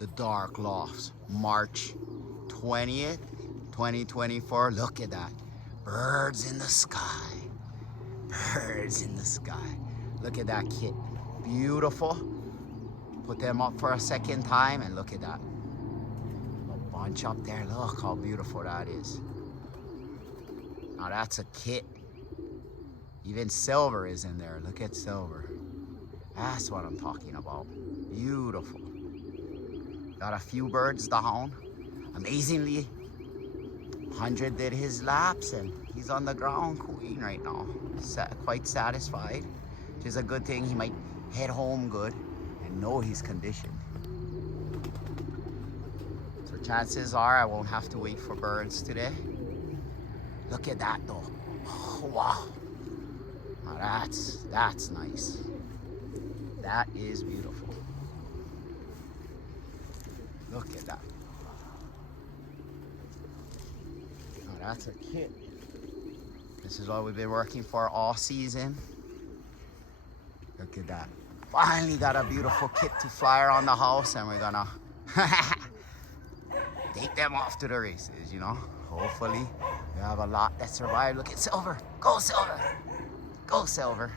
the Dark Lofts, March 20th, 2024. Look at that. Birds in the sky. Birds in the sky. Look at that kit. Beautiful. Put them up for a second time and look at that. A bunch up there. Look how beautiful that is. Now that's a kit. Even silver is in there. Look at silver. That's what I'm talking about. Beautiful. Got a few birds down. Amazingly, 100 did his laps and he's on the ground cooing right now. Quite satisfied, which is a good thing. He might head home good and know he's conditioned. So chances are I won't have to wait for birds today. Look at that though. Oh, wow. Now that's nice. That is beautiful. Look at that. Now that's a kit. This is what we've been working for all season. Look at that. Finally got a beautiful kit to fly around the house, and we're gonna take them off to the races, you know. Hopefully we have a lot that survive. Look at Silver. Go Silver. Go Silver.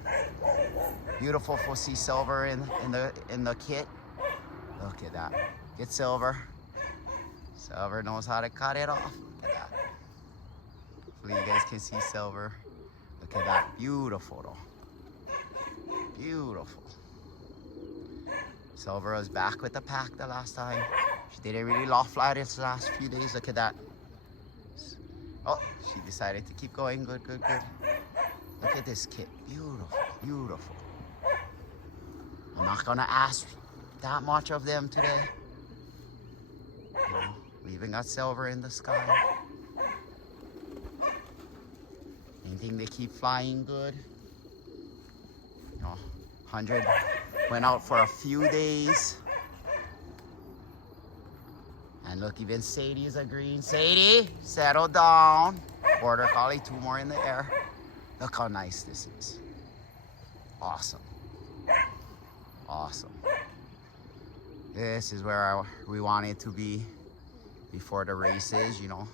Beautiful to see Silver in the kit. Look at that. Get Silver. Silver knows how to cut it off. Look at that. Hopefully you guys can see Silver. Look at that. Beautiful though. Beautiful. Silver was back with the pack the last time. She didn't really loft fly this last few days. Look at that. Oh, she decided to keep going. Good, good, good. Look at this kit. Beautiful, beautiful. I'm not gonna ask that much of them today. You know, we even got Silver in the sky. Anything they keep flying good. You know, 100 went out for a few days. And look, even Sadie's agreeing. Sadie, settle down. Border Collie, 2 more in the air. Look how nice this is. Awesome. Awesome. This is where we want it to be before the races, you know.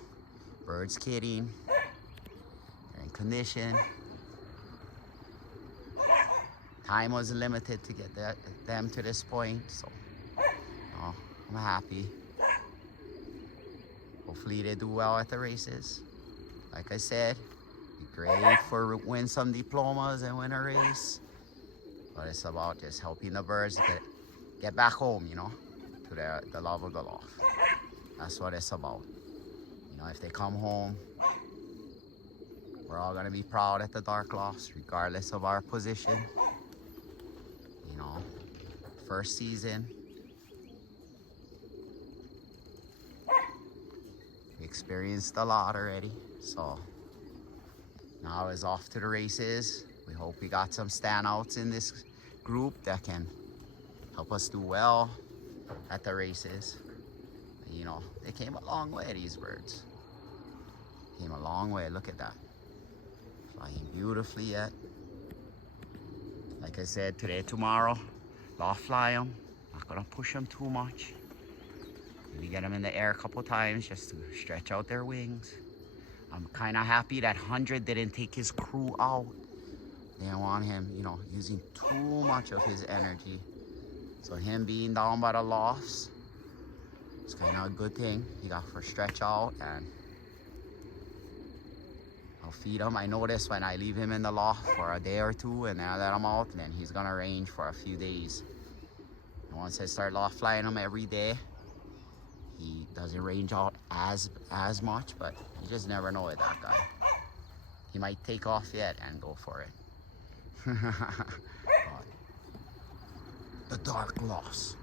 Birds kidding. They're in condition. Time was limited to get them to this point, so I'm happy. Hopefully they do well at the races. Like I said, be great for win some diplomas and win a race. But it's about just helping the birds get back home, you know, to the love of the loft. That's what it's about. You know, if they come home, we're all gonna be proud at the Dark Lofts, regardless of our position. You know, first season. We experienced a lot already, so now it's off to the races. We hope we got some standouts in this group that can help us do well at the races. You know, they came a long way, these birds. Came a long way, look at that. Flying beautifully yet. Like I said, today, tomorrow, loft fly them. Not gonna push them too much. Maybe get them in the air a couple times just to stretch out their wings. I'm kind of happy that 100 didn't take his crew out. They didn't want him, you know, using too much of his energy. So him being down by the lofts, it's kind of a good thing. He got for stretch out, and I'll feed him. I notice when I leave him in the loft for a day or two and then I let him out, then he's gonna range for a few days. And once I start loft flying him every day, he doesn't range out as much, but you just never know with that guy. He might take off yet and go for it. The Dark Lofts.